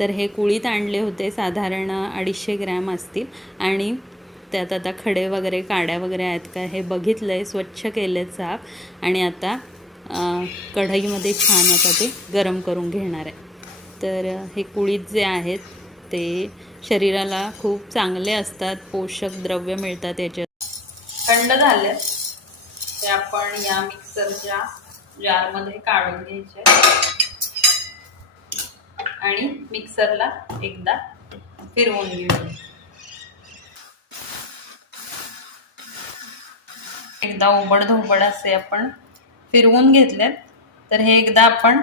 तर हे कुळीत आणले होते, साधारण 250 ग्रॅम असतील. आणि त्यात आता खडे वगैरे काड्या वगैरे आहेत का हे बघितलं आहे, स्वच्छ केले साफ. आणि आता कढईमध्ये छान आता ते गरम करून घेणार आहे. तर हे कुळीत जे आहेत ते शरीराला खूप चांगले असतात, पोषक द्रव्य मिळतात याच्यात. थंड झाले ते आपण या मिक्सरच्या जारमध्ये काढून घ्यायचे आणि मिक्सरला एकदा फिरवून घेऊया. एकदा ओबड-धोबड असे आपण फिरवून घेतलेत. तर हे एकदा आपण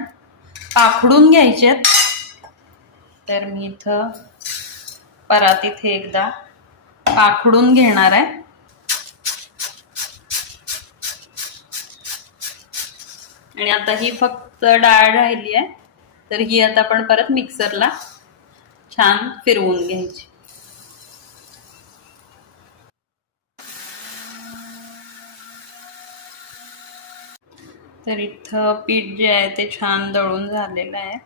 पाखडून घ्यायचेत. तर मी इथं परातीत हे एकदा पाखडून घेणार आहे. आणि आता ही फक्त डाळ राहिली आहे, तर ही आता आपण परत मिक्सरला छान फिरवून घ्यायची. तर इथं पीठ जे आहे ते छान दळून झालेलं आहे.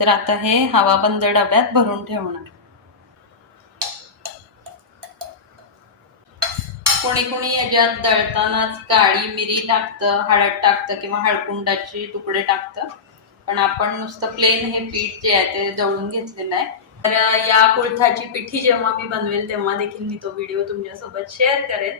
तर आता हे हवाबंद डब्यात भरून ठेवणार. कोणी कोणी याच्यात दळतानाच काळी मिरी टाकतं, हळद टाकतं किंवा हळकुंडाचे तुकडे टाकतं. पण आपण नुसतं प्लेन हे पीठ जे आहे ते दळून घेतलेलं आहे. तर या कुळथाची पिठी जेव्हा मी बनवेल तेव्हा देखील मी तो व्हिडिओ तुमच्यासोबत शेअर करेन.